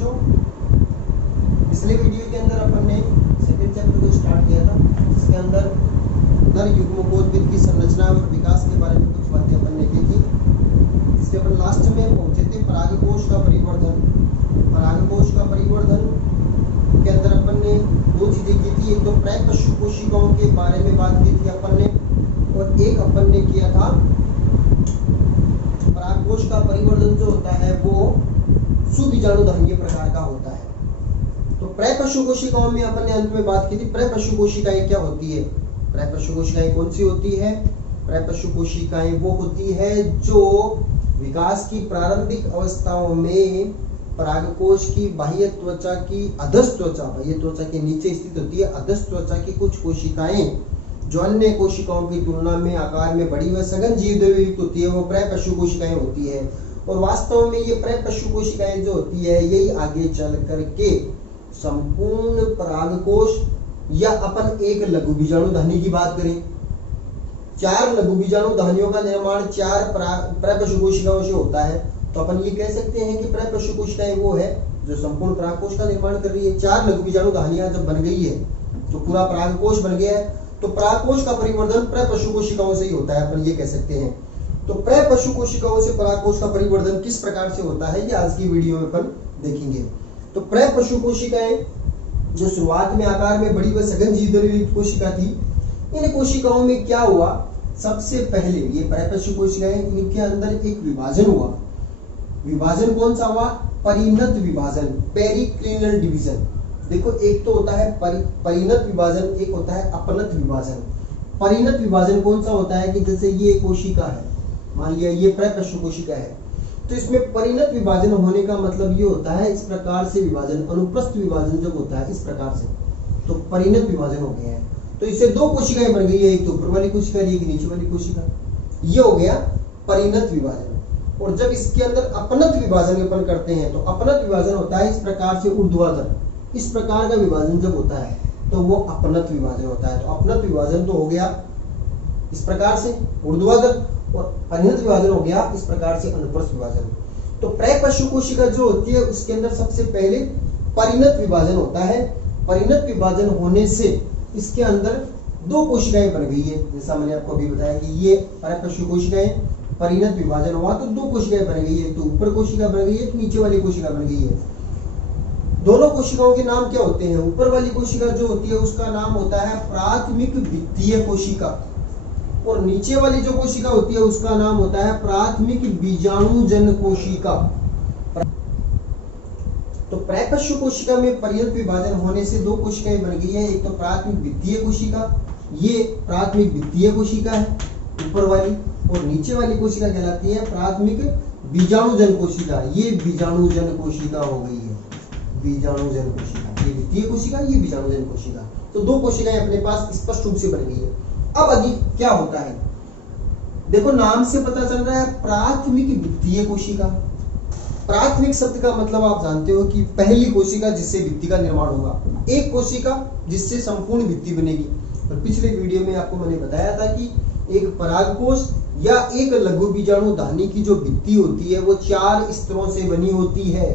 बच्चों, पिछले वीडियो के अंदर अपन ने सेकंड चैप्टर को स्टार्ट किया था, जिसके अंदर नर युग्मकोद्भिद की संरचना और विकास के बारे में कुछ बातें अपन ने की थी। इसके अपन लास्ट में पहुंचे थे परागकोश का परिवर्धन। परागकोश का परिवर्धन के अंदर अपन ने दो चीजें की थी, एक तो प्रपशु कोशिकाओं के बारे में बात की थी अपन ने, और एक अपन ने किया था परागकोश का परिवर्धन जो होता है वो सुबीजाणुधान्य प्रकार का होता है। तो प्रपशु कोशिकाओं में अपन ने अंत में बात की थी प्रपशु कोशिकाएं क्या होती है। प्रपशु कोशिकाएं कौन सी होती है? प्रपशु कोशिकाएं वो होती है जो विकास की प्रारंभिक अवस्थाओं में परागकोश की बाह्य त्वचा की अधस त्वचा, बाह्य त्वचा के नीचे स्थित होती है अधस त्वचा की कुछ कोशिकाएं जो अन्य कोशिकाओं की तुलना में आकार में बड़ी व सघन जीवद्रव्य युक्त होती है, वो प्रपशु कोशिकाएं होती है। और वास्तव में ये प्रपशु कोशिकाएं जो होती है यही आगे चल करके संपूर्ण परागकोश, या अपन एक लघु बीजाणुधानी की बात करें, 4 लघु बीजाणुधानियों का निर्माण 4 प्रपशु कोशिकाओं से होता है, तो अपन ये कह सकते हैं कि प्रपशु कोशिकाएं वो है जो संपूर्ण परागकोश का निर्माण कर रही है। 4 लघु बीजाणुधानियां जब बन गई है तो पूरा परागकोश बन गया है। तो परागकोश का परिवर्धन प्रपशु कोशिकाओं से ही होता है, अपन ये कह सकते हैं। तो प्रपशु कोशिकाओं से परागकोश का परिवर्धन किस प्रकार से होता है ये आज की वीडियो में अपन देखेंगे। तो प्रपशु कोशिकाएं जो शुरुआत में आकार में बड़ी व सघन जीवद्रव्य युक्त कोशिका थी, इन कोशिकाओं में क्या हुआ, सबसे पहले ये प्रपशु कोशिकाएं, इनके अंदर एक विभाजन हुआ। विभाजन कौन सा हुआ? परिणत विभाजन, पेरिक्लिनल डिवीजन। देखो, एक तो होता है परिणत विभाजन, एक होता है अपनत विभाजन। परिणत विभाजन कौन सा होता है कि जैसे ये कोशिका है, मान लिया ये प्रपशु कोशिका है, तो इसमें परिणत विभाजन होने का मतलब ये होता है इस प्रकार से विभाजन, अनुप्रस्थ विभाजन जब होता है इस प्रकार से, तो परिणत विभाजन हो गया है। तो इससे 2 कोशिकाएं बन गई है, एक तो ऊपर वाली कोशिका, एक नीचे वाली कोशिका, ये हो गया परिणत विभाजन। और जब इसके अंदर अपनत विभाजन अपन करते हैं तो अपनत विभाजन होता है इस प्रकार से ऊर्ध्वाधर, इस प्रकार का विभाजन जब होता है तो वो अपनत विभाजन होता है। तो अपनत विभाजन तो हो गया इस प्रकार से ऊर्ध्वाधर, और परिणत विभाजन हो गया इस प्रकार से अनुप्रस्थ विभाजन। तो प्रपशु कोशिका जो होती है उसके अंदर सबसे पहले परिणत विभाजन होता है। परिणत विभाजन होने से इसके अंदर 2 कोशिकाएं बन गई है, जैसा मैंने आपको अभी बताया कि ये प्रपशु कोशिकाएं, परिणत विभाजन हुआ तो 2 कोशिकाएं बन गई है, तो ऊपर कोशिका बन गई है, एक नीचे वाली कोशिका बन गई है। दोनों कोशिकाओं के नाम क्या होते हैं? ऊपर वाली कोशिका जो होती है उसका नाम होता है प्राथमिक वित्तीय कोशिका, और नीचे वाली जो कोशिका होती है उसका नाम होता है प्राथमिक बीजाणुजन कोशिका। तो प्रपशु कोशिका में परिणत विभाजन होने से 2 कोशिकाएं बन गई है, एक तो प्राथमिक वित्तीय कोशिका, ये प्राथमिक वित्तीय कोशिका है ऊपर वाली, और नीचे वाली कोशिका कहलाती है प्राथमिक बीजाणुजन कोशिका, ये बीजाणुजन कोशिका हो गई है। बीजाणुजन कोशिका, ये वित्तीय कोशिका, ये बीजाणुजन कोशिका। तो 2 कोशिकाएं अपने पास स्पष्ट रूप से बन गई है। अब आगे क्या होता है, देखो नाम से पता चल रहा है प्राथमिक वित्तीय कोशिका। प्राथमिक शब्द का मतलब आप जानते हो कि पहली कोशिका जिससे भित्ति का निर्माण होगा, एक कोशिका जिससे संपूर्ण भित्ति बनेगी। और पिछले वीडियो में आपको मैंने बताया था कि एक परागकोश या एक लघु बीजाणुधानी की जो भित्ति होती है वो 4 स्तरों से बनी होती है।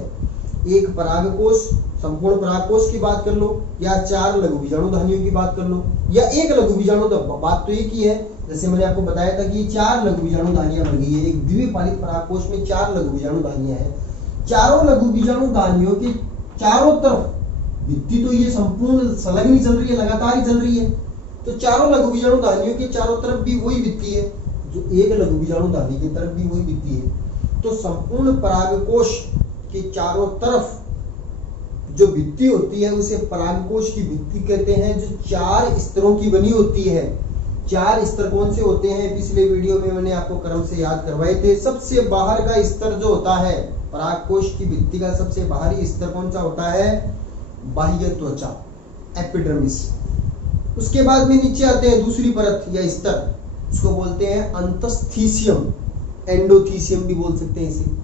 एक परागकोश, संपूर्ण परागकोश की बात कर लो, या 4 लघु बीजाणुधानियों की बात कर लो, या एक लघु बीजाणु, बात तो एक ही है। जैसे मैंने आपको बताया था कि 4 लघु बीजाणुधानियां बन गई है। एक द्विपालित परागकोश में 4 लघु बीजाणुधानियां हैं। चारों लघु बीजाणुधानियों के चारों तरफ भित्ति तो ये संपूर्ण संलग्न चल रही है, लगातार ही चल रही है। तो चारों लघु बीजाणुधानियों के चारों तरफ भी वही भित्ति है, जो एक लघु बीजाणुधानी की तरफ भी वही भित्ति है। तो संपूर्ण परागकोश के चारों तरफ जो भित्ति होती है उसे परागकोश की भित्ति कहते हैं, जो 4 स्तरों की बनी होती है। 4 स्तर कौन से होते हैं? पिछले वीडियो में मैंने आपको क्रम से याद करवाए थे। सबसे बाहर का स्तर जो होता है परागकोश की भित्ति का सबसे बाहरी स्तर कौन सा होता है? बाह्य त्वचा, एपिडर्मिस। उसके बाद में नीचे आते हैं दूसरी परत या स्तर, उसको बोलते हैं अंतस्थीसियम, एंडोथीसियम भी बोल सकते हैं इसे।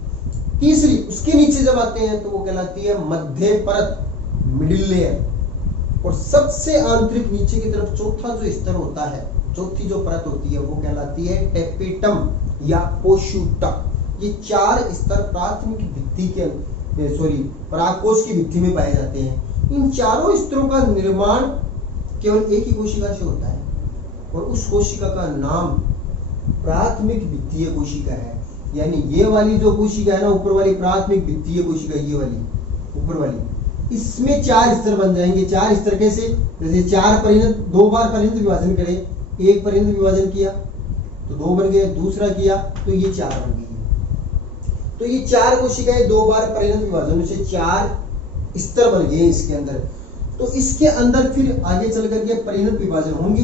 तीसरी, उसके नीचे जब आते हैं तो वो कहलाती है मध्य परत, मिडिल लेयर। और सबसे आंतरिक नीचे की तरफ चौथा जो स्तर होता है, चौथी जो परत होती है वो कहलाती है टेपेटम या पोशुटा। ये 4 स्तर प्राथमिक भित्ति के परागकोश की भित्ति में पाए जाते हैं। इन चारों स्तरों का निर्माण केवल एक ही कोशिका से होता है और उस कोशिका का नाम प्राथमिक वित्तीय कोशिका है। यानी ये वाली जो कोशिका है ना, ऊपर वाली प्राथमिक वित्तीय कोशिका, ये वाली ऊपर वाली, इसमें 4 स्तर बन जाएंगे। 4 स्तर कैसे? जैसे 4 परिणत, 2 बार परिणत विभाजन करें, एक परिणत विभाजन किया तो 2 बन गए, दूसरा किया तो ये 4 बन गई। तो ये 4 कोशिकाएं 2 बार परिणत विभाजन से 4 स्तर बन गए इसके अंदर। तो इसके अंदर फिर आगे चल करके परिणत विभाजन होंगे।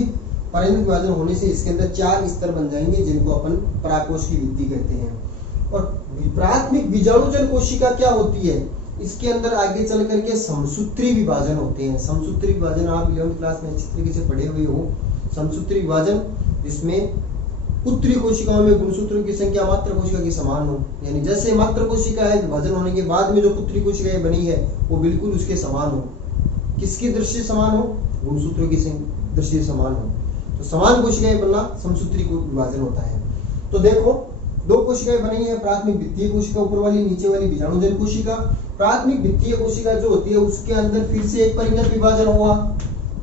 परिणत विभाजन होने से इसके अंदर 4 स्तर बन जाएंगे जिनको अपन परागकोश की वृद्धि कहते हैं। और प्राथमिक बीजाणुजन कोशिका क्या होती है? इसके अंदर आगे चल करके समसूत्री विभाजन होते हैं। समसूत्री विभाजन आप 11वीं क्लास में अच्छी तरीके से पढ़े हुए हो। समसूत्री विभाजन जिसमें उत्तरी कोशिकाओं में गुणसूत्रों की संख्या मात्र कोशिका की समान हो, यानी जैसे मात्र कोशिका है, विभाजन होने के बाद में जो पुत्री कोशिकाएं बनी है वो बिल्कुल उसके समान हो। किसकी दृष्टि समान हो? गुणसूत्रों की दृष्टि समान हो। तो समान कोशिकाएं बनना समसूत्री विभाजन होता है। तो देखो 2 कोशिकाएं बनी है, प्राथमिक वित्तीय कोशिका ऊपर वाली, नीचे वाली बीजाणुजन कोशिका। प्राथमिक वित्तीय कोशिका जो होती है उसके अंदर फिर से एक परिणत विभाजन हुआ।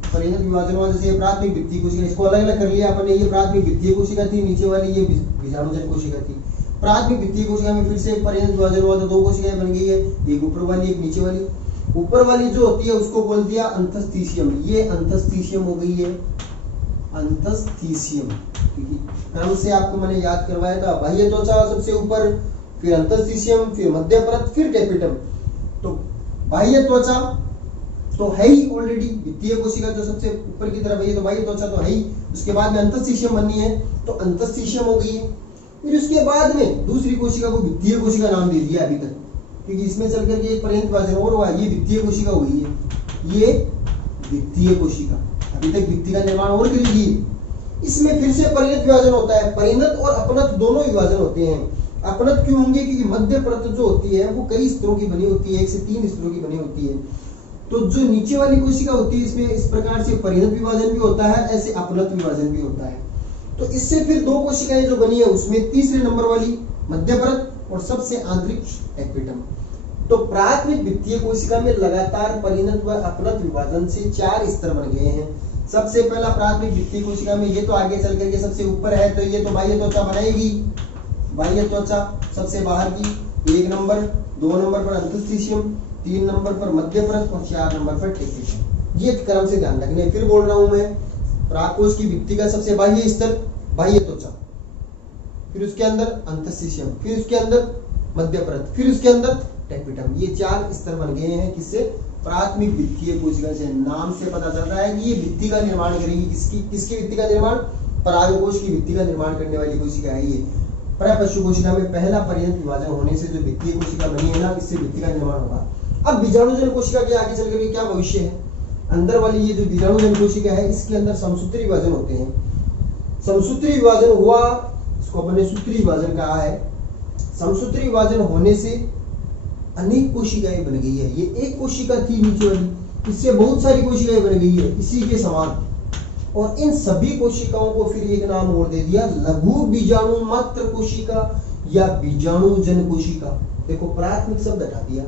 परिणत विभाजन हुआ, जैसे प्राथमिक वित्तीय कोशिका, इसको अलग अलग कर लिया अपन ने। ये प्राथमिक वित्तीय कोशिका थी, नीचे वाली ये बीजाणुजन कोशिका थी। प्राथमिक वित्तीय कोशिका में फिर से एक परिणत विभाजन हुआ तो 2 कोशिकाएं बन गई है, एक ऊपर वाली एक नीचे वाली। ऊपर वाली जो होती है उसको बोल दिया अंतस्थीशियम। ये अंतस्थीशियम हो गई है, अंतस्थीशियम। क्रम से आपको मैंने याद करवाया था, बाह्य त्वचा सबसे ऊपर, फिर अंतस्थीशियम, फिर मध्य परत, फिर टेपिटम। तो बाह्य त्वचा तो है ही ऑलरेडी, वित्तीय कोशिका जो सबसे ऊपर की तरफ है ये तो बाह्य त्वचा तो है ही। उसके बाद में अंतस्थीशियम बननी है तो अंतस्थीशियम हो गई है। फिर उसके बाद में दूसरी कोशिका को वित्तीय कोशिका नाम दे दिया अभी तक, क्योंकि इसमें चल करके एक परिणत विभाजन और हुआ, ये वित्तीय कोशिका हो गई है। ये वित्तीय कोशिका अभी तक वित्तीय का निर्माण और करेगी। इसमें फिर से परिणत विभाजन होता है। परिणत और अपनत दोनों विभाजन होते हैं। अपनत क्यों होंगे? क्योंकि मध्य परत जो होती है वो कई स्तरों की बनी होती है, 1 से 3 स्तरों की बनी होती है। तो जो नीचे वाली कोशिका होती है इसमें इस प्रकार से परिणत विभाजन भी होता है, ऐसे अपनत विभाजन भी होता है। तो इससे फिर 2 कोशिकाएं जो बनी है उसमें तीसरे नंबर वाली मध्य परत और सबसे आंतरिक टेपिटम। तो प्राथमिक वित्तीय कोशिका में लगातार परिणत व अपनत विभाजन से 4 स्तर बन गए हैं। सबसे पहला प्राथमिक वित्तीय कोशिका में, ये तो आगे चल करके सबसे ऊपर है तो ये तो बाह्य त्वचा बनाएगी। बाह्य त्वचा सबसे बाहर की 1 नंबर, 2 नंबर पर अंतस्थीशियम, 3 नंबर पर मध्य परत और 4 नंबर पर टेपिटम। ये क्रम से ध्यान रखने। फिर बोल रहा हूं मैं, परागकोश की भित्ति का सबसे बाह्य स्तर बाह्य त्वचा, फिर उसके अंदर अंतस्थीशियम, फिर उसके अंदर मध्य परत, फिर उसके अंदर टेपिटम। ये 4 स्तर बन गए हैं किससे? प्राथमिक वित्तीय कोशिका से। नाम से पता चलता है कि ये भित्ति का निर्माण करेगी। किसकी भित्ति का निर्माण? परागकोश की भित्ति का निर्माण करने वाली कोशिका है ये। परपशु कोशिका में पहला परिणत विभाजन होने से जो वित्तीय कोशिका बनी है ना, इससे भित्ति का निर्माण होगा। अब बीजाणुजन कोशिका के आगे चल करके क्या भविष्य है? अंदर वाली ये जो बीजाणुजन कोशिका है इसके अंदर समसूत्री विभाजन होते हैं। समसूत्री विभाजन हुआ, इसको अपन ने सूत्री विभाजन कहा है। समसूत्री विभाजन होने से अनेक कोशिकाएं बन गई है। ये एक कोशिका थी नीचे वाली, इससे बहुत सारी कोशिकाएं बन गई है इसी के समान। और इन सभी कोशिकाओं को फिर एक नाम और दे दिया, लघु बीजाणु मात्र कोशिका या बीजाणुजन कोशिका। देखो प्राथमिक शब्द हटा दिया।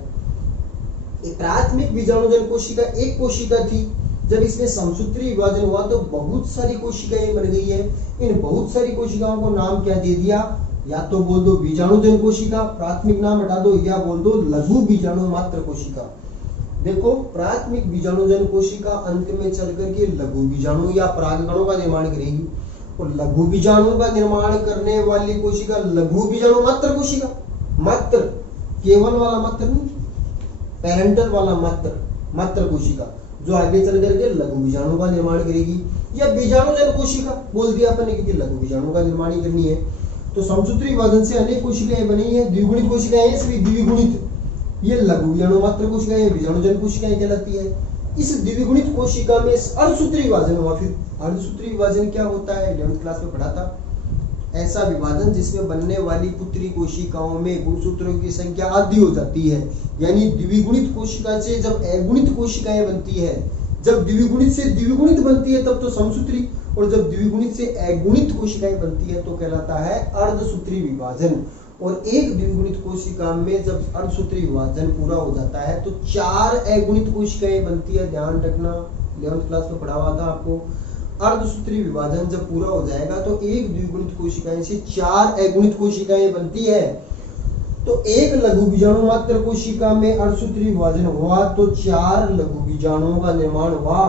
प्राथमिक बीजाणुजन कोशिका एक कोशिका थी। जब इसमें समसूत्री विभाजन हुआ तो बहुत सारी कोशिकाएं बन गई है। इन बहुत सारी कोशिकाओं को नाम क्या दे दिया? या तो बोल दो बीजाणुजन कोशिका, प्राथमिक नाम हटा दो, या बोल दो लघु बीजाणु मात्र कोशिका। देखो प्राथमिक बीजाणुजन कोशिका अंत में चल करके लघु बीजाणु या परागकणों का निर्माण करेगी। और लघु बीजाणु का निर्माण करने वाली कोशिका लघु बीजाणु मात्र कोशिका, मात्र केवल वाला मात्र नहीं, पेरेंटल वाला मात्र कोशिका जो आगे चल करके लघु बीजाणु का निर्माण करेगी। या बीजाणुजन कोशिका बोल दिया अपन ने क्योंकि लघु बीजाणु का निर्माण ही करनी है। तो समसूत्री विभाजन से अनेक कोशिकाएं बनी है। द्विगुणित कोशिकाएं हैं, सभी द्विगुणित। ये लघु बीजाणु मात्र कोशिकाएं बीजाणुजन कोशिकाएं कहलाती है। इस द्विगुणित कोशिका में अर्धसूत्री विभाजन हुआ। फिर अर्धसूत्री विभाजन क्या होता है? 11वीं क्लास में पढ़ा था। ऐसा विभाजन जिसमें बनने वाली पुत्री कोशिकाओं में गुणसूत्रों की संख्या आधी हो जाती है। यानी द्विगुणित कोशिका से जब अगुणित कोशिकाएं बनती है, जब द्विगुणित से द्विगुणित बनती है तब तो समसूत्री, और जब द्विगुणित से अगुणित कोशिकाएं बनती है तो कहलाता है अर्धसूत्री विभाजन। और एक द्विगुणित कोशिका में जब अर्धसूत्री विभाजन पूरा हो जाता है तो 4 अगुणित कोशिकाएं बनती है। ध्यान रखना, 11th क्लास में पढ़ा हुआ था आपको। अर्धसूत्री विभाजन जब पूरा हो जाएगा तो एक द्विगुणित कोशिकाएं से 4 अगुणित कोशिकाएं बनती है। तो एक लघु बीजाणु मात्र कोशिका में अर्धसूत्री विभाजन हुआ तो 4 लघु बीजाणुओं का निर्माण हुआ।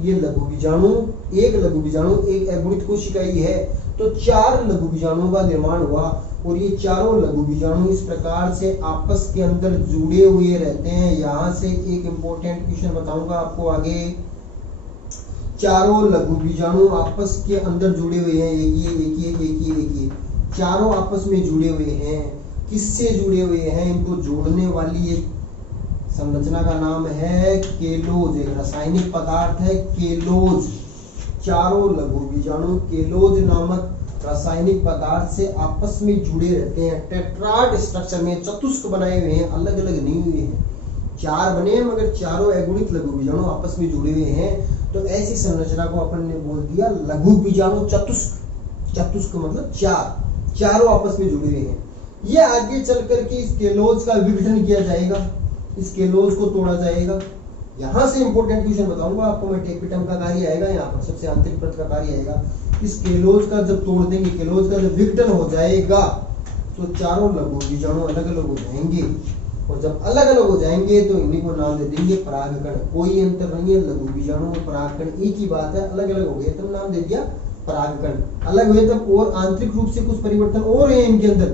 ये लघु बीजाणु, एक लघु बीजाणु एक अगुणित कोशिका ही है, तो 4 लघु बीजाणुओं का निर्माण हुआ। और ये चारों लघु बीजाणु इस प्रकार से आपस के अंदर जुड़े हुए रहते हैं। यहाँ से एक इंपॉर्टेंट क्वेश्चन बताऊंगा आपको आगे। चारों लघु बीजाणु आपस के अंदर जुड़े हुए हैं, एक चारों आपस में जुड़े हुए हैं। किससे जुड़े हुए हैं? इनको जोड़ने वाली एक संरचना का नाम है केलोज, एक रासायनिक पदार्थ है केलोज। चारों लघु बीजाणु केलोज नामक रासायनिक पदार्थ से आपस में जुड़े रहते हैं। टेट्राड स्ट्रक्चर में चतुष्क बनाए हुए हैं, अलग अलग नहीं हुए हैं। 4 बने हैं मगर चारों अगुणित लघु बीजाणु आपस में जुड़े हुए हैं। तो ऐसी संरचना को अपन ने बोल दिया लघु बीजाणु चतुष्क। चतुष्क मतलब 4, चारों आपस में जुड़े हुए हैं। ये आगे चल करके इस केलोज का विघटन किया जाएगा, इस केलोज को तोड़ा जाएगा। यहाँ से इंपॉर्टेंट क्वेश्चन बताऊंगा आपको मैं। टेपिटम का कार्य आएगा, यहाँ पर सबसे आंतरिक परत का कार्य आएगा। इस केलोज का जब तोड़ देंगे, केलोज का जब विघटन हो जाएगा तो चारों लघु बीजाणु अलग अलग हो जाएंगे। और जब अलग अलग हो जाएंगे तो इन्हीं को नाम दे देंगे परागकण। कोई अंतर नहीं है, लघु बीजाणु और परागकण एक ही बात है। अलग अलग हो गए तब नाम दे दिया परागकण। अलग हुए तब और आंतरिक रूप से कुछ परिवर्तन और है इनके अंदर।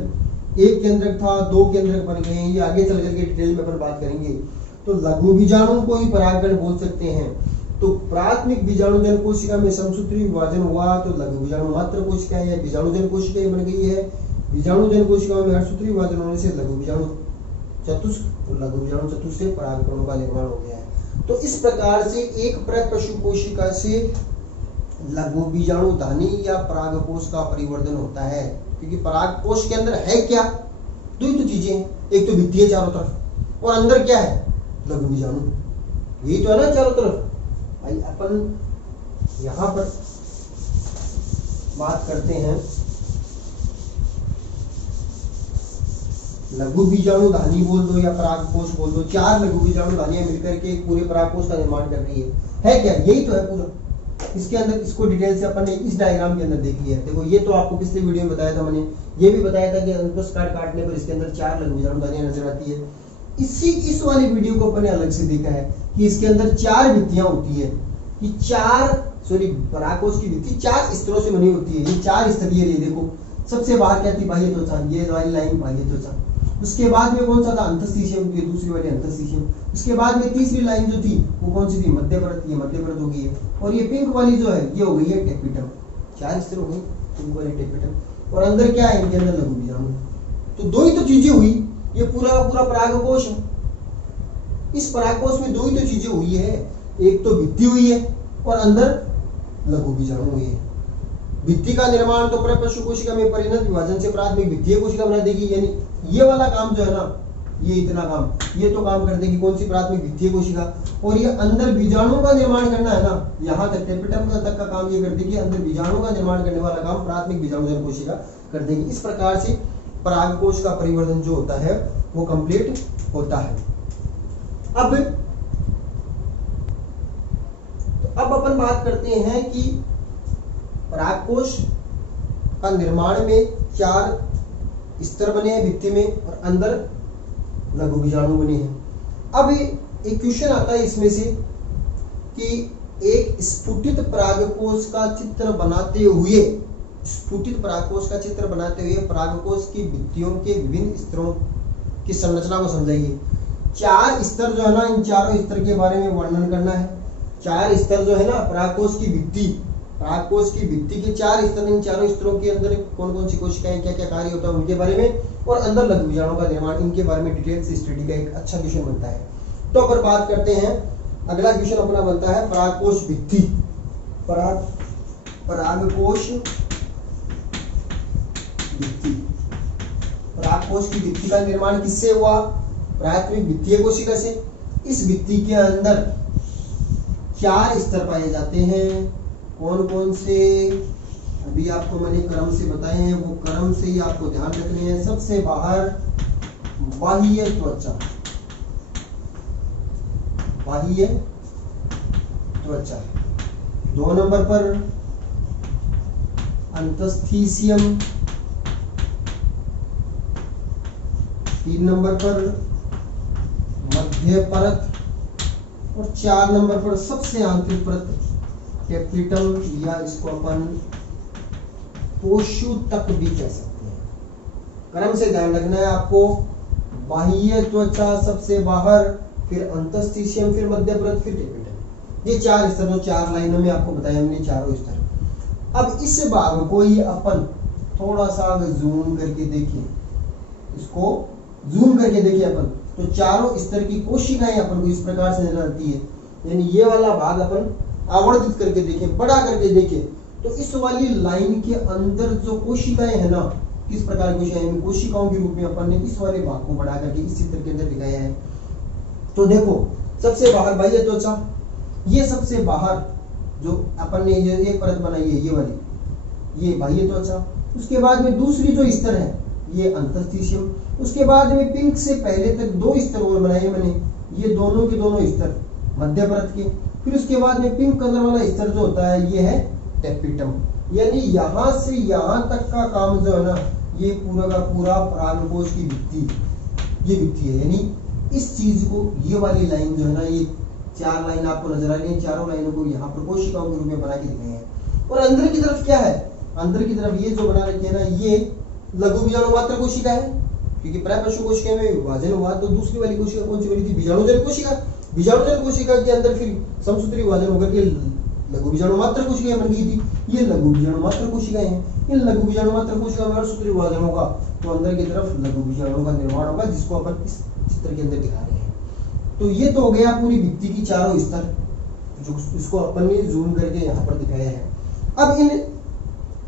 एक केंद्रक था, 2 केंद्रक बन गए। ये आगे चल करके डिटेल में अपन बात करेंगे। तो लघु बीजाणु को ही परागकण बोल सकते हैं। तो प्राथमिक बीजाणुजन कोशिका में समसूत्री विभाजन हुआ तो लघु बीजाणु मात्र कोशिका है, बीजाणुजन कोशिका बन गई है। बीजाणुजन कोशिकाओं में अर्धसूत्री विभाजन होने से लघु बीजाणु चतुष्क और लघु बीजाणु चतुष्क से परागकणों का निर्माण हो गया है। तो इस प्रकार से एक प्रपशु कोशिका से लघु बीजाणु धानी या परागकोश का परिवर्धन होता है। क्योंकि परागकोश के अंदर है क्या? दो ही तो चीजें हैं, एक तो भित्ति है चारों तरफ और अंदर क्या है? लघु बीजाणु। यही तो है ना चारों तरफ। भाई अपन यहां पर बात करते हैं लघु बीजाणु धानी बोल दो या परागकोश बोल दो। 4 लघु बीजाणु धानियां मिलकर के एक पूरे परागकोश का निर्माण कर रही है क्या? यही तो है पूरा। इसके अंदर इसको डिटेल से अपन ने इस डायग्राम के अंदर देख लिया। देखो ये तो आपको पिछले वीडियो में बताया था मैंने। ये भी बताया था कि अंकुश काटने पर इसके अंदर 4 लघु बीजाणु धानियां नजर आती है। इस वाली वीडियो को अपन ने अलग से देखा है कि इसके अंदर 4 भित्तियां होती है। कि परागकोश की भित्ति 4 स्तरों से बनी होती है। ये 4 स्तरीय है। देखो सबसे बाहर क्या थी? बाह्य त्वचा, ये वाली लाइन बाह्य त्वचा। उसके बाद में कौन सा था? अंतःस्थिशियम, ये दूसरी वाली अंतःस्थिशियम। उसके बाद में तीसरी लाइन जो थी वो कौन सी थी? मध्य परत। ये मध्य परत हो गई है। और ये पिंक वाली जो है ये हो गई है टेपिटम। 4 स्तर हो गई, पिंक वाली टेपिटम। और अंदर क्या है? इनके अंदर लघु बीजाणु। तो 2 ही तो चीजें हुई। ये पूरा पूरा परागकोश है। इस परागकोश में 2 ही तो चीजें हुई है। एक तो भित्ति हुई है और अंदर लघु बीजाणु हुई है। भित्ति का निर्माण तो प्रपशु कोशिका में परिणत विभाजन से प्राथमिक भित्तीय कोशिका बना देगी। यानी ये वाला काम जो है ना, ये इतना काम, ये तो काम कर देगी कौन सी? प्राथमिक भित्तीय कोशिका। और ये अंदर बीजाणु का निर्माण करना है ना, यहाँ तक टेपिटम तक का काम ये कर देगी। अंदर बीजाणु का निर्माण करने वाला काम प्राथमिक बीजाणुजन कोशिका कर देगी। इस प्रकार से परागकोश का परिवर्धन जो होता है वो कंप्लीट होता है। अब अपन बात करते हैं कि परागकोश का निर्माण में 4 स्तर बने हैं भित्ति में और अंदर लघु बीजाणु बने हैं। अब एक क्वेश्चन आता है इसमें से कि एक स्फुटित परागकोश का चित्र बनाते हुए परागकोश की भित्तियों के विभिन्न स्तरों की संरचना को समझाइए। 4 स्तर जो है ना, इन चारों स्तर के बारे में वर्णन करना है। 4 स्तर जो है ना परागकोश की भित्ति के 4 स्तर, इन चारों स्तरों के अंदर कौन कौन सी कोशिकाएं, क्या क्या कार्य होता है उनके बारे में, और अंदर लघु बीजाणु का निर्माण, इनके बारे में डिटेल से स्टडी का एक अच्छा क्वेश्चन बनता है। तो अगर बात करते हैं, अगला क्वेश्चन अपना बनता है परागकोश भित्ति। परागकोश की भित्ति का निर्माण किससे हुआ? प्राथमिक भित्तीय कोशिका से। इस भित्ति के अंदर 4 स्तर पाए जाते हैं। कौन कौन से? अभी आपको मैंने क्रम से बताए हैं, वो क्रम से ही आपको ध्यान रखने हैं। सबसे बाहर बाह्य त्वचा, बाह्य त्वचा। 2 नंबर पर अंतस्थीसियम, 3 नंबर पर मध्य परत, और 4 नंबर पर सबसे आंतरिक परत कैपिटल, या इसको अपन पोषुतक भी कह सकते हैं। क्रम से ध्यान रखना है आपको। बाह्य त्वचा सबसे बाहर, फिर अंतस्थीसियम, फिर मध्य परत, फिर कैपिटल। ये 4 स्तर, जो 4 लाइनों में आपको बताया हमने, चारों स्तर। अब इस भाग को ही अपन थोड़ा सा जूम करके देखें, इसको जूम करके देखिए अपन, तो चारों स्तर की कोशिकाएं अपन को इस प्रकार से नजर आती है। यानी ये वाला भाग अपन आवर्धित करके देखें, बड़ा करके देखें, तो इस वाली लाइन के अंदर जो कोशिकाएं है ना, किस प्रकार की कोशिकाएं, कोशिकाओं के रूप में अपन ने इस वाले भाग को बढ़ा करके इस चित्र के अंदर दिखाया है। तो देखो, सबसे बाहर बाह्य त्वचा, ये सबसे बाहर जो अपन ने ये एक परत बनाई है, ये वाली, ये बाह्य त्वचा। उसके बाद में दूसरी जो स्तर है, ये अंतस्थीसियम। उसके बाद में पिंक से पहले तक 2 स्तर और बनाए मैंने, ये दोनों के दोनों स्तर मध्य परत के। फिर उसके बाद में पिंक कलर वाला स्तर जो होता है, ये है टेपिटम। यानी यहां से यहां तक का काम जो है ना, ये पूरा का पूरा परागकोश की भित्ति, ये भित्ति है। यानी इस चीज को, ये वाली लाइन जो है ना, ये 4 लाइन आपको नजर आ रही है, चारों लाइनों को यहाँ पर कोशिकाओं के रूप में बना के दिखाए हैं। और अंदर की तरफ क्या है, अंदर की तरफ ये जो बना रखे है ना, ये लघु बीजाणु मात्र कोशिका है, क्योंकि प्रपशु कोशिका में विभाजन हुआ। तो दूसरी वाली कोशिका कौन सी बनी थी, बीजाणुजन कोशिका। बीजाणुजन कोशिका के अंदर फिर समसूत्री विभाजन होकर के लघु बीजाणु मात्र कोशिकाएं बन गई थी। ये लघु बीजाणु मात्र कोशिकाएं हैं। इन लघु बीजाणु मात्र कोशिका में सूत्री विभाजन होगा, तो अंदर की तरफ लघु बीजाणु का निर्माण होगा, जिसको अपन इस चित्र के अंदर दिखा रहे हैं। तो ये तो हो गया पूरी भित्ति की चारों स्तर, जो इसको अपन ने जूम करके यहाँ पर दिखाया है। अब इन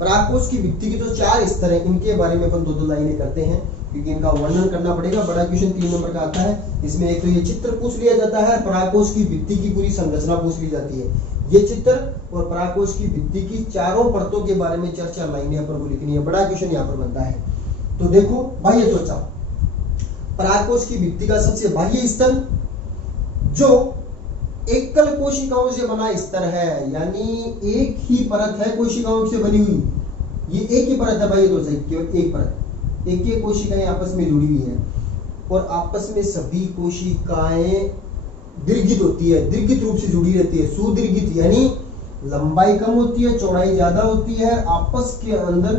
परागकोश की भित्ति के जो 4 स्तर हैं, इनके बारे में अपन 2-2 लाइनें करते हैं, क्योंकि इनका वर्णन करना पड़ेगा। बड़ा क्वेश्चन 3 नंबर का आता है, इसमें एक तो ये चित्र पूछ लिया जाता है, परागकोश की भित्ति की पूरी संरचना पूछ ली जाती है। ये चित्र और परागकोश की भित्ति की चारों परतों के बारे में 4-4 लाइनें अपन को लिखनी है। बड़ा क्वेश्चन यहाँ पर बनता है। तो देखो, बाह्य त्वचा, परागकोश की भित्ति का सबसे बाह्य स्तर, जो एकल कोशिकाओं से बना स्तर है, यानी एक ही परत है कोशिकाओं से बनी हुई। ये एक ही परत है बाह्य त्वचा, केवल एक परत, एक कोशिकाएं आपस में जुड़ी हुई है, और आपस में सभी कोशिकाएं दीर्घित होती है, दीर्घित रूप से जुड़ी रहती है। सुदीर्घित यानी लंबाई कम होती है, चौड़ाई ज्यादा होती है, आपस के अंदर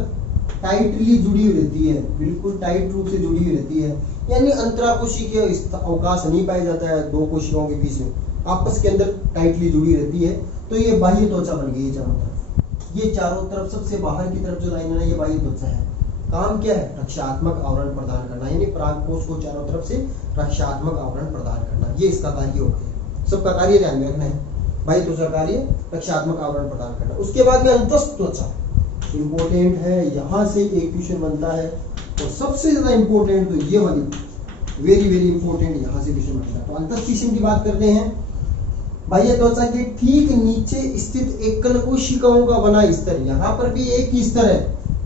टाइटली जुड़ी हुई रहती है, बिल्कुल टाइट रूप से जुड़ी हुई रहती है। यानी अंतराकोशिकीय अवकाश नहीं पाया जाता है 2 कोशिकाओं के बीच में, आपस के अंदर टाइटली जुड़ी रहती है। तो ये बाह्य त्वचा बन गई है चारों तरफ। ये चारों तरफ सबसे बाहर की तरफ जो लाइन है ना, ये बाह्य त्वचा है। काम क्या है, रक्षात्मक आवरण प्रदान करना, यानी परागकोश को चारों तरफ से रक्षात्मक आवरण प्रदान करना, ये इसका कार्य होता है। सबका कार्य ध्यान में रखना है। बाह्य त्वचा कार्य रक्षात्मक आवरण प्रदान करना। उसके बाद में अंतस्थ त्वचा इंपॉर्टेंट है, यहाँ से एक क्वेश्चन बनता है, और सबसे ज्यादा इंपॉर्टेंट तो ये वाली, वेरी वेरी इंपॉर्टेंट, यहाँ से क्वेश्चन बनता है। तो अंतस्थिशियम की बात करते हैं। बाह्य त्वचा के ठीक नीचे स्थित एकल कोशिकाओं का बना स्तर, यहाँ पर भी एक ही स्तर है,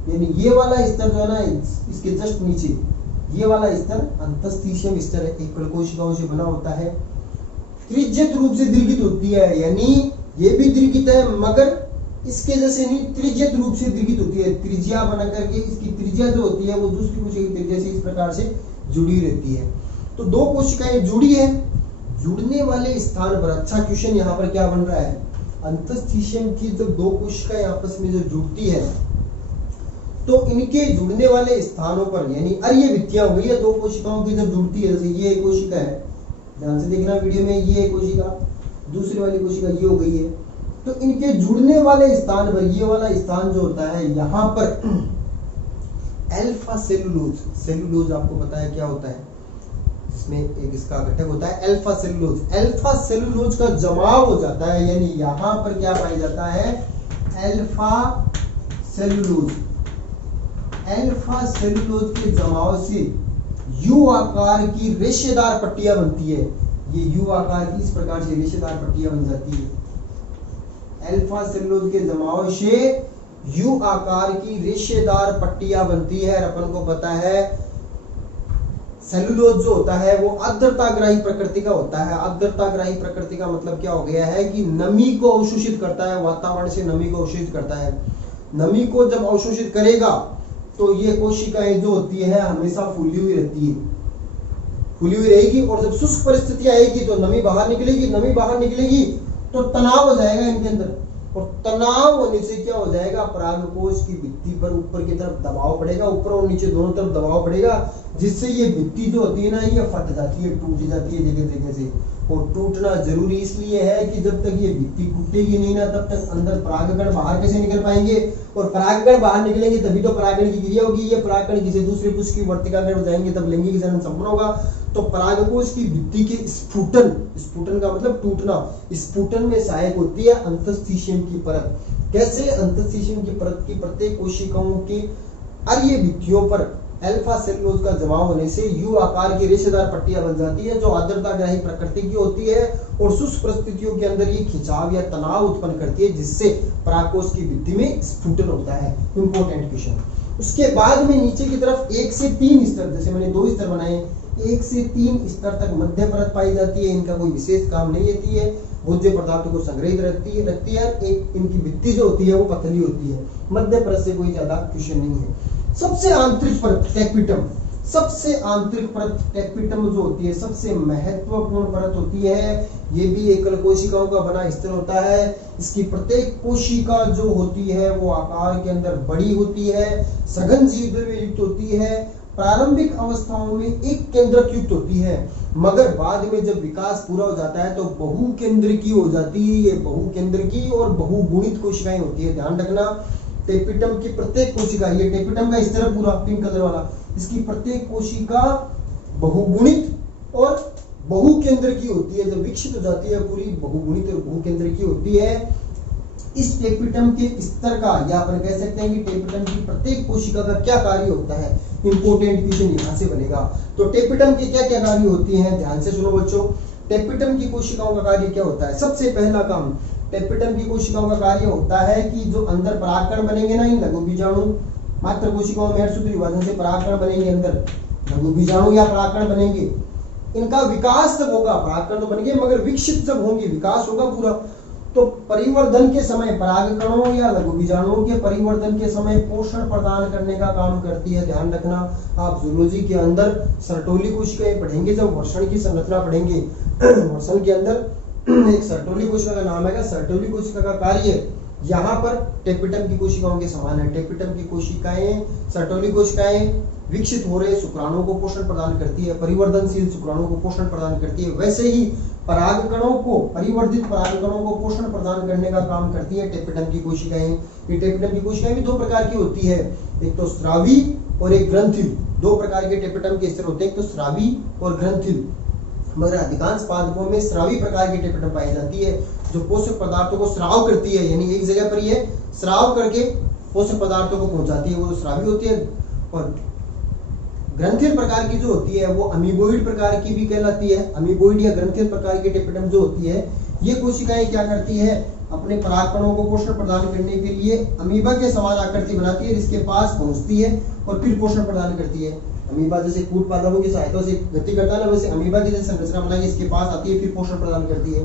यानी ये वाला स्तर जो है ना, इसके जस्ट नीचे ये वाला स्तर अंतस्थिशियम स्तर है, एकल कोशिकाओं से बना होता है। त्रिज्यित रूप से दीर्घित होती है, यानी ये भी दीर्घित है, मगर इसके जैसे नहीं, त्रिज्यित रूप से दीर्घित होती है। त्रिज्या बना करके इसकी त्रिज्या जो होती है वो दूसरी कोशिका की त्रिज्या से इस प्रकार से जुड़ी रहती है। तो 2 कोशिकाएं जुड़ी है, जुड़ने वाले स्थान पर, अच्छा क्वेश्चन यहाँ पर क्या बन रहा है, अंतस्थिशियम की जब 2 कोशिकाएं आपस में जो जुड़ती है, तो इनके जुड़ने वाले स्थानों पर, यानी अर्य भित्तियां हो गई है 2 कोशिकाओं की जब जुड़ती है, जैसे ये एक कोशिका है, ध्यान से देखना वीडियो में, ये कोशिका, दूसरी वाली कोशिका ये हो गई है। तो इनके जुड़ने वाले स्थान पर, ये वाला स्थान जो होता है, यहाँ पर अल्फा सेलुलोज, सेलुलोज आपको पता है क्या होता है, इसमें एक इसका घटक होता है अल्फा सेलुलोज। अल्फा सेलुलोज का जमाव हो जाता है, यानी यहाँ पर क्या पाया जाता है, अल्फा सेलुलोज। अल्फा सेलुलोज के जमाव से यू आकार की रेशेदार पट्टियां बनती है। ये यू आकार की इस प्रकार से रेशेदार पट्टियां बन जाती है। अल्फा सेलुलोज के जमाव से यू आकार की रेशेदार पट्टियां बनती है। और अपन को पता है सेलुलोज जो होता है वो आर्द्रताग्राही प्रकृति का होता है। आर्द्रताग्राही प्रकृति का मतलब क्या हो गया है कि नमी को अवशोषित करता है, वातावरण से नमी को अवशोषित करता है। नमी को जब अवशोषित करेगा तो ये कोशिकाएं जो होती है हमेशा फूली हुई रहती है, फूली हुई रहेगी। और जब शुष्क परिस्थिति आएगी तो नमी बाहर निकलेगी, नमी बाहर निकलेगी तो तनाव हो जाएगा इनके अंदर। और तनाव होने से क्या हो जाएगा, परागकोश की भित्ति पर ऊपर की तरफ दबाव पड़ेगा, ऊपर और नीचे दोनों तरफ दबाव पड़ेगा, जिससे ये भित्ति जो होती है ना ये फट जाती है, टूट जाती है जगह जगह से। और टूटना जरूरी इसलिए है कि जब तक ये भित्ति टूटेगी नहीं ना तब तक अंदर परागकण बाहर कैसे निकल पाएंगे। और परागकण बाहर निकलेंगे तभी तो परागण की क्रिया होगी। ये परागकण किसी दूसरे पुष्प की वर्तिकाग्र में जाएंगे तब लैंगिक जनन संपन्न होगा। तो परागकोश की भित्ति के स्फुटन, स्फुटन का मतलब टूटना, स्फुटन में सहायक होती है अंतःस्थिशियम की परत। कैसे, अंतःस्थिशियम की परत की प्रत्येक कोशिकाओं के अर्य भित्तियों पर अल्फा सेलुलोज का जमाव होने से यू आकार की रेशेदार पट्टियां बन जाती है जो आर्द्रताग्राही प्रकृति की होती है और शुष्क परिस्थितियों के अंदर ये खिंचाव या तनाव उत्पन्न करती है, जिससे परागकोश की भित्ति में स्फुटन होता है। Important question. उसके बाद में नीचे की तरफ 1 से 3 स्तर, जैसे मैंने 2 स्तर बनाए, 1 से 3 स्तर तक मध्य परत पाई जाती है। इनका कोई विशेष काम नहीं होती है, भोज्य पदार्थों को संग्रहित रखती है। एक इनकी भित्ति जो होती है वो पतली होती है, मध्य परत से कोई ज्यादा क्वेश्चन नहीं है। सबसे आंतरिक परत टेपिटम, सबसे आंतरिक परत टेपिटम जो होती है सबसे महत्वपूर्ण परत होती है। ये भी एकल कोशिकाओं का बना स्तर होता है। इसकी प्रत्येक कोशिका जो होती है वो आकार के अंदर बड़ी होती है, सघन जीवद्रव्य युक्त होती है, प्रारंभिक अवस्थाओं में एक केंद्रक युक्त होती है, मगर बाद में जब विकास पूरा हो जाता है तो बहुकेंद्रकी हो जाती है। ये बहुकेंद्रकी और बहुगुणित कोशिकाएं होती है। ध्यान रखना, टेपिटम की प्रत्येक कोशिका, ये टेपिटम का स्तर पूरा पिंक कलर वाला, इसकी प्रत्येक कोशिका बहुगुणित और बहुकेंद्रकी होती है। जब विकसित हो जाती है पूरी बहुगुणित और बहुकेंद्रकी होती है। इस टेपिटम के स्तर का, या अपन कह सकते हैं कि टेपिटम की प्रत्येक कोशिका का क्या कार्य होता है, इंपोर्टेंट क्वेश्चन यहां से बनेगा। तो टेपिटम के क्या क्या कार्य होती हैं, ध्यान से सुनो बच्चों। टेपिटम की कोशिकाओं का कार्य क्या होता है, सबसे पहला काम टेपिटम की कोशिकाओं का कार्य होता है कि जो अंदर परागकण बनेंगे ना, इन लघु बीजाणु मात्र कोशिकाओं में सूत्र विभाजन से परागकण बनेंगे, अंदर लघु बीजाणु या परागकण बनेंगे, इनका विकास जब होगा, परागकण तो बनेंगे मगर विकसित जब होंगे, विकास होगा पूरा, तो परिवर्धन के समय परागकणों या लघु बीजाणुओं के परिवर्धन के समय पोषण प्रदान करने का काम करती है। ध्यान रखना, आप जूलॉजी के अंदर सर्टोली कोशिकाएं पढ़ेंगे, जब वर्षण की संरचना पढ़ेंगे, वर्षण के अंदर एक सर्टोली कोशिका का नाम है, सर्टोली कोशिका का कार्य यहाँ पर टेपिटम की कोशिकाओं के समान है। टेपिटम की कोशिकाएं, सर्टोली कोशिकाएं विकसित हो रहे शुक्राणुओं को पोषण प्रदान करती है, परिवर्तनशील शुक्राणुओं को पोषण प्रदान करती है। वैसे ही परागकणों को, परिवर्तित परागकणों को पोषण प्रदान करने का काम करती है टेपिटम की कोशिकाएं। ये टेपिटम की कोशिकाएं भी 2 प्रकार की होती है, एक तो स्रावी और एक ग्रंथिल। 2 प्रकार के टेपिटम के स्तर होते हैं, एक तो स्रावी और ग्रंथिल, मगर अधिकांश पादपों में स्रावी प्रकार की टेपिटम पाई जाती है जो पोषक पदार्थों को स्राव करती है, यानी एक जगह पर ये स्राव करके पोषक पदार्थों को पहुंचाती है, वो स्रावी होती है। और ग्रंथिल प्रकार की जो होती है वो अमीबोइड प्रकार की भी कहलाती है। अमीबोइड या ग्रंथिल प्रकार की टेपिटम जो होती है, ये कोशिकाएं क्या करती है, अपने परागकणों को पोषण प्रदान करने के लिए अमीबा के समान आकृति बनाती है, जिसके पास पहुंचती है और फिर पोषण प्रदान करती है। अमीबा जैसे कूट पादपों की सहायता से गति करता है ना, वैसे अमीबा की जैसे संरचना बनाई इसके पास आती है, फिर पोषण प्रदान करती है।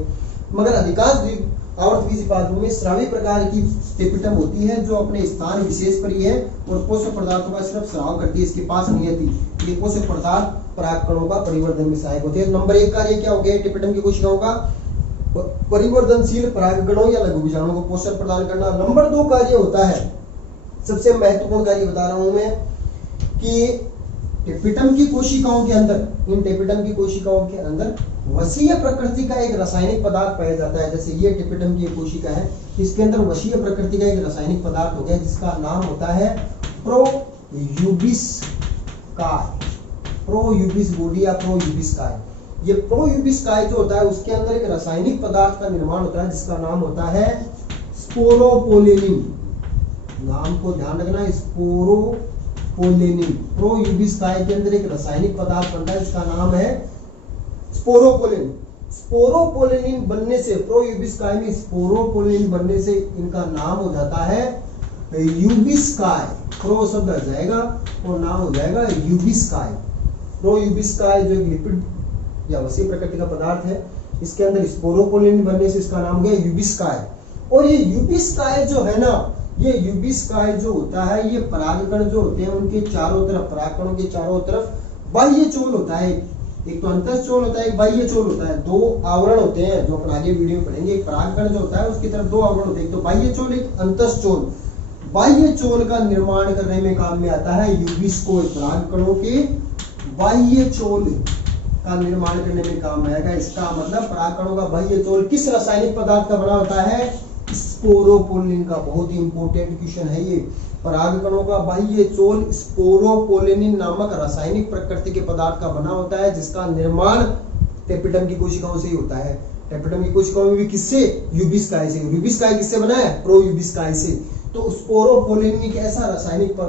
मगर अधिकांश आवर्तबीजी पादपों में स्रावी प्रकार की टेपिटम होती है जो अपने स्थान विशेष पर ही है और पोषक पदार्थों का सिर्फ स्राव करती है, इसके पास नहीं आती। ये पोषक पदार्थ परागकणों का परिवर्धन में सहायक होते हैं। नंबर 1 कार्य क्या हो गया टेपिटम की कोशिकाओं का, परिवर्तनशील परागकणों या लघु बीजाणुओं को पोषण प्रदान करना। नंबर 2 कार्य होता है, सबसे महत्वपूर्ण कार्य बता रहा हूं मैं, कि टेपिटम की कोशिकाओं के अंदर, इन टेपिटम की कोशिकाओं के अंदर वसीय प्रकृति का एक रासायनिक पदार्थ पाया जाता है। जैसे ये टेपिटम की एक कोशिका है, इसके अंदर वसीय प्रकृति का एक रासायनिक पदार्थ हो गया जिसका नाम होता है प्रोयूबिस्काय, प्रोयूबिस बॉडी या प्रोयूबिस्काय। ये प्रोयूबिस्काय जो होता है उसके अंदर एक रासायनिक पदार्थ का निर्माण होता है जिसका नाम होता है स्पोरोपोलेनिन। नाम को ध्यान रखना, स्पोरोपोलेनिन। प्रोयूबिस्काय के अंदर एक रासायनिक पदार्थ बनता है जिसका नाम है स्पोरोपोलेनिन। स्पोरोपोलेनिन बनने से, प्रोयूबिस्काय में स्पोरोपोलेनिन बनने से इनका नाम हो जाता है यूबिस्काई, प्रो शब्द आ जाएगा और नाम हो जाएगा यूबिस्काई। प्रोयूबिस्काई जो एक लिपिड या वसी प्रकृति का पदार्थ है, इसके अंदर स्पोरोपोलिन बनने से इसका नाम हो गया यूबिस्काई। और ये यूबिस्काई जो है ना, ये यूबिस्काई जो होता है, ये परागकण जो होते हैं उनके चारों तरफ, परागकणों के चारों तरफ बाह्य चोल होता है। एक तो अंतःचोल होता है, एक बाह्य चोल होता है। दो आवरण होते हैं जो अपन आगे वीडियो में पढ़ेंगे। एक परागकण जो होता है उसकी तरफ दो आवरण होते हैं, एक तो बाह्य चोल, एक अंतःचोल। बाह्य चोल का निर्माण करने में काम में आता है यूबिस्कोई। परागकणों के बाह्य चोल का निर्माण करने में काम आएगा। इसका मतलब परागकणों का बाह्य चोल किस रासायनिक पदार्थ का बना होता है? स्पोरोपोलिन का। बहुत ही इंपॉर्टेंट क्वेश्चन है ये। परागकणों का बाह्य चोल स्पोरोपोलिन नामक रासायनिक प्रकृति के पदार्थ का बना होता है, जिसका निर्माण टेपिडम की कोशिकाओं से ही होता है। टेपिडम की कोशिकाओं में भी किससे? यूबिस्काई से। यूबिस्काई किससे बना है? प्रोयूबिस्काई से। तो स्पोरोपोलिन एक ऐसा रासायनिक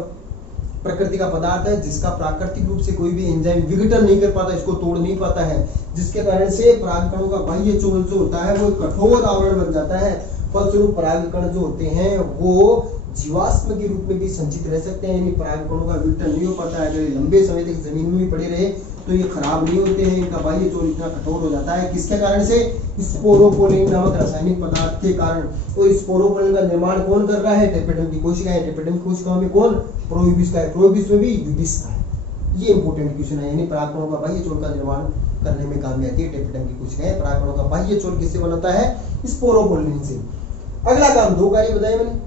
प्रकृति का पदार्थ है जिसका प्राकृतिक रूप से कोई भी एंजाइम विघटन नहीं कर पाता, इसको तोड़ नहीं पाता है, जिसके कारण से परागकणों का बाह्य चोल जो होता है वो कठोर आवरण बन जाता है। फलस्वरूप परागकण जो होते हैं वो जीवाश्म के रूप में भी संचित रह सकते हैं, यानी परागकणों का विघटन नहीं हो पाता है। अगर ये लंबे समय तक जमीन में भी पड़े रहे तो ये खराब नहीं होते हैं, इनका बाह्य चोल इतना कठोर हो जाता है। किसके कारण से? स्पोरोपोलिन नामक रासायनिक पदार्थ के कारण। और स्पोरोपोलिन का निर्माण कौन कर रहा है? टेपिडम की कोशिकाएं। टेपिडम की कोशिकाओं में कौन? प्रोयूबिस्काई। प्रोयूबिस में भी यूबिस्काई। ये इंपॉर्टेंट क्वेश्चन है, यानी परागकणों का बाह्य चोल का निर्माण करने में काम आती है टेपिडम की कोशिकाएं। परागकणों का बाह्य चोल किससे बनता है? स्पोरोपोलिन से। अगला काम, दो कार्य बताए मैंने,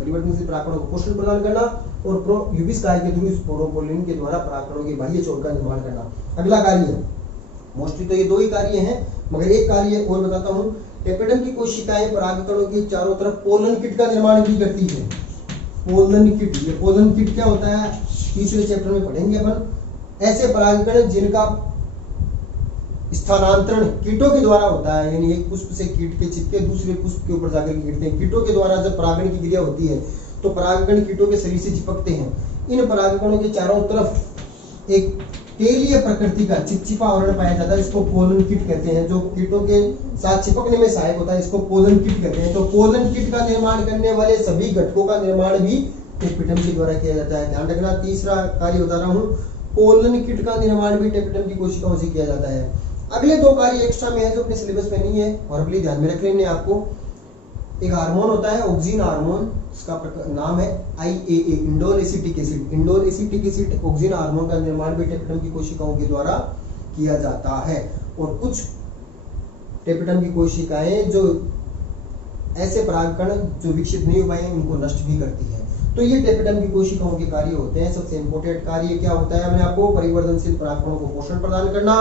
परिवर्तनशील परागकणों को पोषण प्रदान करना और प्रोयूबिस्काई के थ्रू स्पोरोपोलिन के द्वारा परागकणों के बाह्य चोल का निर्माण करना। अगला कार्य, मोस्टली तो ये दो ही कार्य हैं, मगर एक कार्य और बताता हूँ। टेपिडम की कोशिकाएं परागकणों के चारों तरफ पोलन किट का निर्माण भी करती है। पोलन किट, ये पोलन किट क्या होता है तीसरे चैप्टर में पढ़ेंगे अपन। ऐसे परागकण जिनका स्थानांतरण कीटों के द्वारा होता है, यानी एक पुष्प से कीट के छिपके दूसरे पुष्प के ऊपर जाकर गिरते हैं। कीटों के द्वारा जब परागण की क्रिया होती है तो परागकण कीटों के शरीर से चिपकते हैं। इन परागकणों के चारों तरफ एक तेलीय प्रकृति का चिपचिपा आवरण पाया जाता है, इसको पोलन किट कहते हैं। जो कीटों के साथ चिपकने में सहायक होता है, इसको पोलन किट कहते हैं। तो पोलन किट का निर्माण करने वाले सभी घटकों का निर्माण भी टेपिडम के द्वारा किया जाता है। ध्यान रखना, तीसरा कार्य बता रहा हूँ, पोलन किट का निर्माण भी टेपिडम की कोशिकाओं से किया जाता है। अगले दो कार्य एक्स्ट्रा में है जो अपने सिलेबस में नहीं है, और प्लीज ध्यान में रख लेने आपको। एक हार्मोन होता है ऑक्सिन हार्मोन, इसका नाम है IAA, indole acetic acid. Indole acetic acid auxin hormone का निर्माण भी टेपिडम की कोशिकाओं के द्वारा किया जाता है। और कुछ टेपिडम की कोशिकाएं जो ऐसे परागकण जो विकसित नहीं हो पाए उनको नष्ट भी करती है। तो ये टेपिडम की कोशिकाओं के कार्य होते हैं। सबसे इंपॉर्टेंट कार्य क्या होता है मैंने आपको? परिवर्तनशील परागकणों को पोषण प्रदान करना।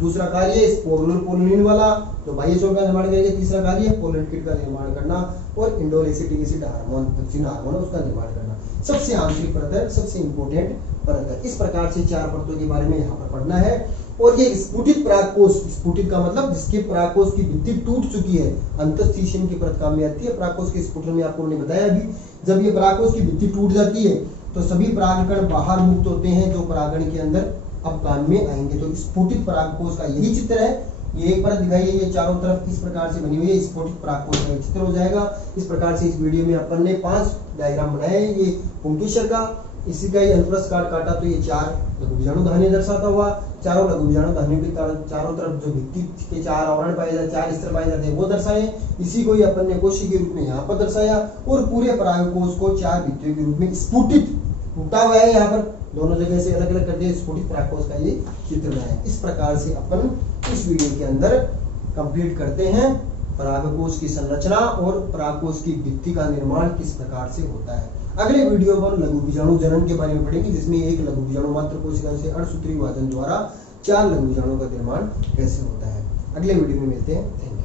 दूसरा कार्य स्पोरोपोलिन वाला जो बाह्य चोल का निर्माण करेगा। तीसरा कार्य पोलन किट का निर्माण करना और indole acetic acid hormone, auxin hormone उसका निर्माण करना। सबसे आंतरिक परत है, सबसे इंपॉर्टेंट परत है। इस प्रकार से चार परतों के बारे में यहाँ पर पढ़ना है। और ये स्फुटित परागकोश, स्फुटित का मतलब जिसके परागकोश की भित्ति टूट चुकी है, अंतःस्थिशियन की परत काम में आती है। परागकोश के स्फुटन में आपको मैंने बताया अभी, जब ये परागकोश की भित्ति टूट जाती है तो सभी परागकण बाहर मुक्त होते हैं जो परागण के अंदर अब काम में आएंगे। तो स्फुटित परागकोश का यही चित्र है। ये एक परत दिखाई है, ये चारों तरफ इस प्रकार से बनी हुई है, स्फुटित परागकोश का चित्र हो जाएगा। इस प्रकार से इस वीडियो में अपन ने 5 डायग्राम बनाए हैं। ये पुंकेसर का, इसी का ही अनुप्रस्थ काट काटा तो ये 4 लघु बीजाणु धान्य दर्शाता हुआ। चारों लघु बीजाणु धान्यों के चारों तरफ जो भित्ति के 4 आवरण पाए जाते, 4 स्तर पाए जाते हैं वो दर्शाए। इसी को ही अपन ने कोशिका के रूप में यहाँ पर दर्शाया और पूरे परागकोश को 4 भित्तियों के रूप में स्फुटित टूटा हुआ है, यहाँ पर दोनों जगह से अलग अलग कर दिया। स्फुटित परागकोश का ये चित्र है। इस प्रकार से अपन इस वीडियो के अंदर कंप्लीट करते हैं परागकोश की संरचना और परागकोश की भित्ति का निर्माण किस प्रकार से होता है। अगले वीडियो पर लघु बीजाणु जनन के बारे में पढ़ेंगे, जिसमें एक लघु बीजाणु मात्र कोशिका से अर्धसूत्री विभाजन द्वारा 4 लघु बीजाणुओं का निर्माण कैसे होता है। अगले वीडियो में मिलते हैं।